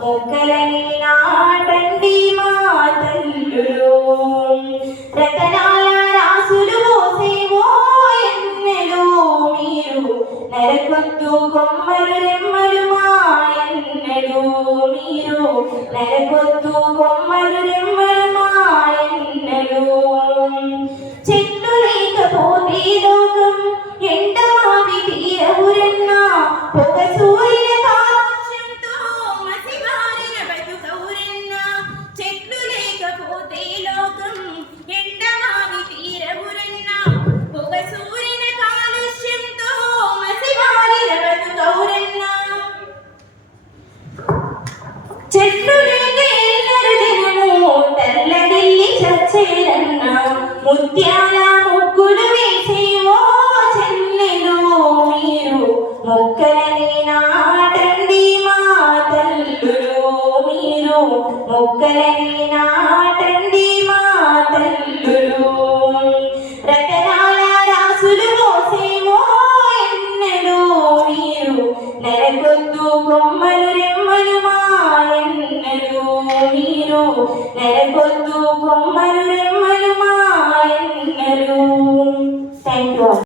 మొక్కలని నాటండి మా తల్లులు. రతనాల రాసులు పోసేవో ఎన్నెలు మీరు, నరకొద్దు కొమ్మలు రెమ్మలు మా ఎన్నెలు మీరు, నరకొద్దు కొమ్మలు రెమ్మలు మా ఎన్నెలు. చెట్లు లేకపోతే లోకం ఎండమావి తీరవురన్నా, ఒక సూర్యుల కాలుష్యంతో మసిమారిన బతుకవురన్నా. చెట్లు లేకపోతే లోకం ఎండమావి తీరవురన్నా, ఒక సూర్యుల కాలుష్యంతో మసిమారిన బతుకవురన్నా. చెట్లు లేక ఎన్నరు దినము తెల్లడిల్లి చచ్చేరన్నా, ముత్యాల ముగ్గులు వేసేవో చెల్లెలు మీరు, మొక్కలని నాటండి మా తల్లులు మీరు, మొక్కలని నాటండి మా తల్లులు. రతనాల రాసులు పోసేవో ఎన్నెలు మీరు, నరకొద్దు కొమ్మలు రెమ్మలు మా ఎన్నెలు మీరు, నరకొద్దు కొమ్మలు రెమ్మలు మా ఎన్నెలు. Thank you.